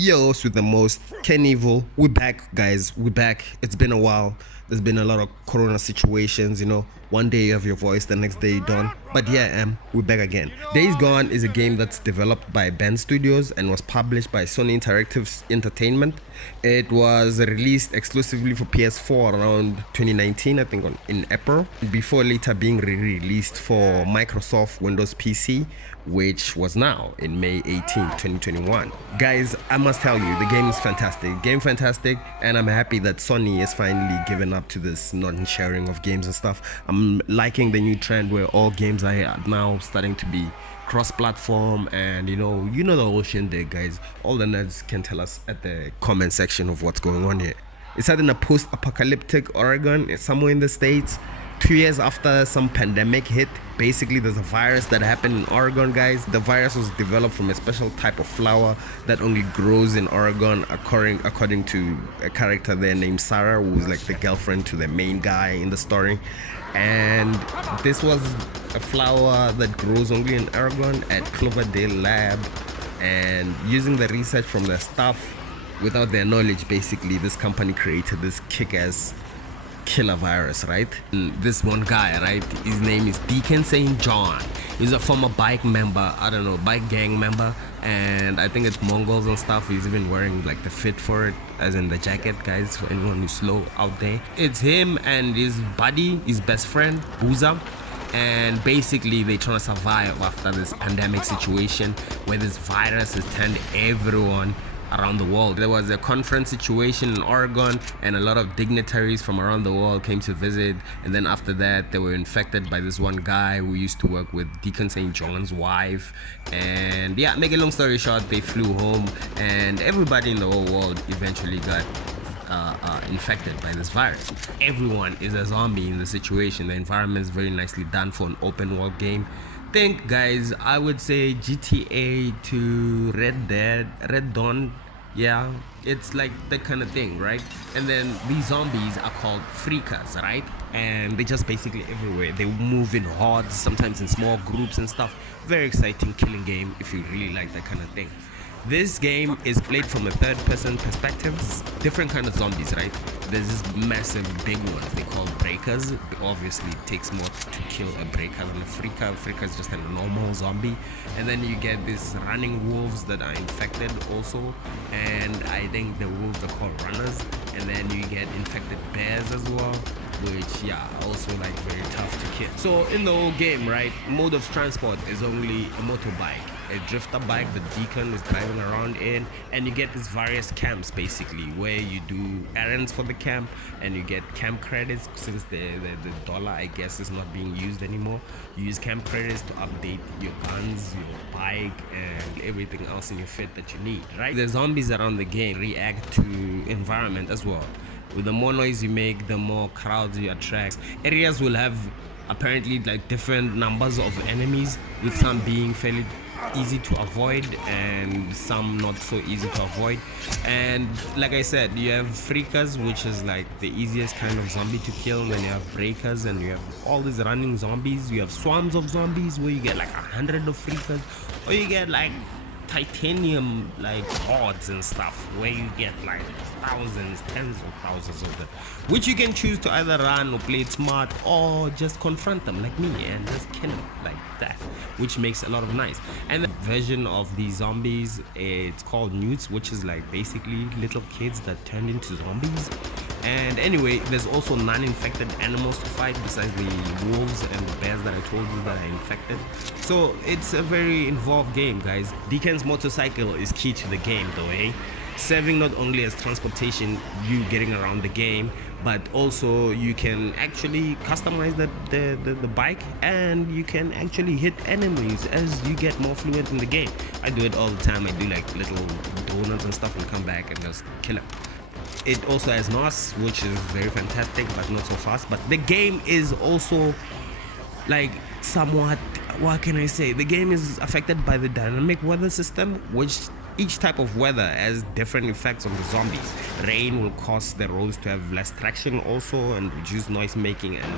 Yo's with the most, Ken Evil. We're back, guys. We're back. It's been a while. There's been a lot of corona situations, One day you have your voice, the next day you don't. But yeah, we're back again. Days Gone is a game that's developed by Band Studios and was published by Sony Interactive Entertainment. It was released exclusively for PS4 around 2019, I think in April, before later being re-released for Microsoft Windows PC, which was now in May 18, 2021. Guys, I must tell you, the game is fantastic. Fantastic, and I'm happy that Sony has finally given up to this non-sharing of games and stuff. I'm liking the new trend where all games are now starting to be cross-platform, and you know the whole shindig, guys. All the nerds can tell us at the comment section of what's going on here. It's set in a post-apocalyptic Oregon, somewhere in the States. 2 years after some pandemic hit. Basically, there's a virus that happened in Oregon, guys. The virus was developed from a special type of flower that only grows in Oregon, according to a character there named Sarah, who's like the girlfriend to the main guy in the story. And this was a flower that grows only in Oregon at Cloverdale Lab. And using the research from their staff, without their knowledge, basically, this company created this kick-ass killer virus, right? And this one guy, right, his name is Deacon St. John. He's a former bike gang member, and I think it's Mongols and stuff. He's even wearing like the fit for it, as in the jacket, guys, for anyone who's slow out there. It's him and his buddy, his best friend, Booza. And basically they're trying to survive after this pandemic situation where this virus has turned everyone around the world. There was a conference situation in Oregon, and a lot of dignitaries from around the world came to visit, and then after that they were infected by this one guy who used to work with Deacon St. John's wife. And yeah, make a long story short, they flew home, and everybody in the whole world eventually got infected by this virus. Everyone is a zombie in the situation. The environment is very nicely done for an open world game. Think, guys, I would say GTA to Red Dawn. Yeah, it's like that kind of thing, right? And then these zombies are called freakers, right? And they just basically everywhere. They move in hordes, sometimes in small groups and stuff. Very exciting killing game if you really like that kind of thing. This game is played from a third-person perspective. Different kind of zombies, right? There's this massive big ones they call breakers. Obviously, it takes more to kill a breaker than a freaker. Freaker is just a normal zombie. And then you get these running wolves that are infected also. And I think the wolves are called runners. And then you get infected bears as well, which, yeah, also like very tough to kill. So in the whole game, right, mode of transport is only a motorbike. A drifter bike that Deacon is driving around in, and you get these various camps basically where you do errands for the camp and you get camp credits. Since the dollar, I guess, is not being used anymore, you use camp credits to update your guns, your bike, and everything else in your fit that you need, right? The zombies around the game react to environment as well. With the more noise you make, the more crowds you attract. Areas will have apparently like different numbers of enemies, with some being fairly easy to avoid and some not so easy to avoid. And like I said, you have freakers, which is like the easiest kind of zombie to kill, and then you have breakers, and you have all these running zombies. You have swarms of zombies where you get like 100 of freakers, or you get like titanium like hordes and stuff where you get like thousands, tens of thousands of them, which you can choose to either run or play it smart, or just confront them like me and just kill them like that, which makes a lot of noise. And the version of these zombies, it's called newts, which is like basically little kids that turned into zombies. And anyway, there's also non-infected animals to fight besides the wolves and the bears that I told you that are infected. So it's a very involved game, guys. Deacon's motorcycle is key to the game though, eh? Serving not only as transportation, you getting around the game, but also you can actually customize the bike, and you can actually hit enemies as you get more fluent in the game. I do it all the time. I do like little donuts and stuff and come back and just kill them. It also has NOS, which is very fantastic, but not so fast. But the game is also like somewhat, what can I say? The game is affected by the dynamic weather system, which each type of weather has different effects on the zombies. Rain will cause the roads to have less traction also, and reduce noise making, and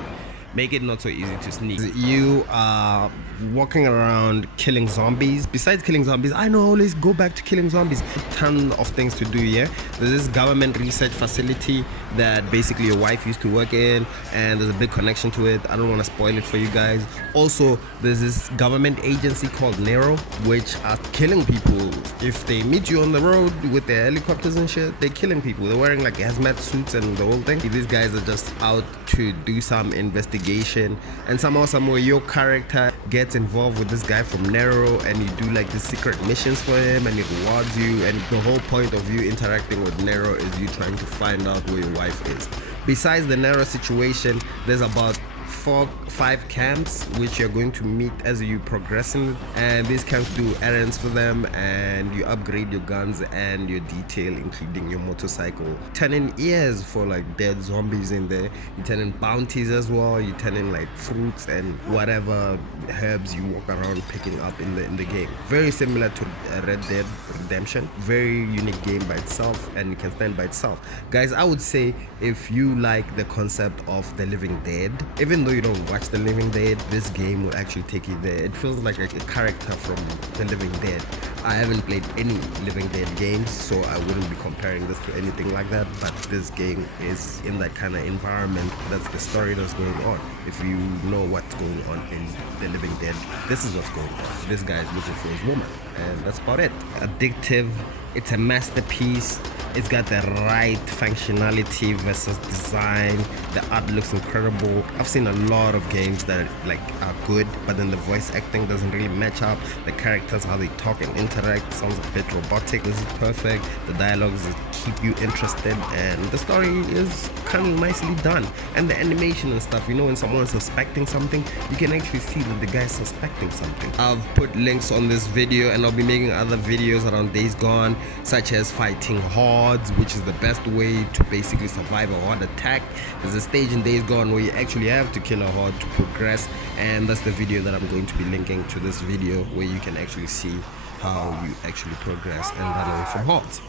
make it not so easy to sneak. You are walking around killing zombies. Besides killing zombies, I know, always go back to killing zombies. A ton of things to do here. There's this government research facility that basically your wife used to work in, and there's a big connection to it. I don't want to spoil it for you guys. Also, there's this government agency called Nero, which are killing people. If they meet you on the road with their helicopters and shit, they're killing people. They're wearing like hazmat suits and the whole thing. These guys are just out to do some investigation, and somehow, somewhere, your character gets involved with this guy from Nero, and you do like the secret missions for him, and he rewards you. And the whole point of you interacting with Nero is you trying to find out where your wife is. Besides the Nero situation, there's about 4-5 camps which you're going to meet as you progressing, and these camps do errands for them, and you upgrade your guns and your detail, including your motorcycle. Turn in ears for like dead zombies in there. You turn in bounties as well. You turn in like fruits and whatever herbs you walk around picking up in the game. Very similar to Red Dead Redemption. Very unique game by itself, and it can stand by itself. Guys, I would say if you like the concept of The Living Dead, even though you don't watch The Living Dead, this game will actually take you there. It feels like a character from The Living Dead. I haven't played any Living Dead games, so I wouldn't be comparing this to anything like that, but this game is in that kind of environment. That's the story that's going on. If you know what's going on in The Living Dead, this is what's going on. This guy is looking for his woman, and that's about it. Addictive. It's a masterpiece. It's got the right functionality versus design. The art looks incredible. I've seen a lot of games that like are good, but then the voice acting doesn't really match up. The characters, how they talk and interact, sounds a bit robotic. This is perfect. The dialogues keep you interested, and the story is kind of nicely done. And the animation and stuff, you know, when someone's suspecting something, you can actually see that the guy's suspecting something. I've put links on this video, and I'll be making other videos around Days Gone, such as fighting hordes, which is the best way to basically survive a horde attack. There's a stage in Days Gone where you actually have to kill a horde to progress, and that's the video that I'm going to be linking to this video, where you can actually see how you actually progress and run away from hordes.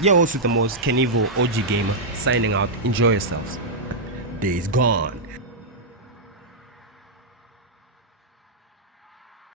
You're also the most Kenevo OG gamer signing out. Enjoy yourselves. Days Gone.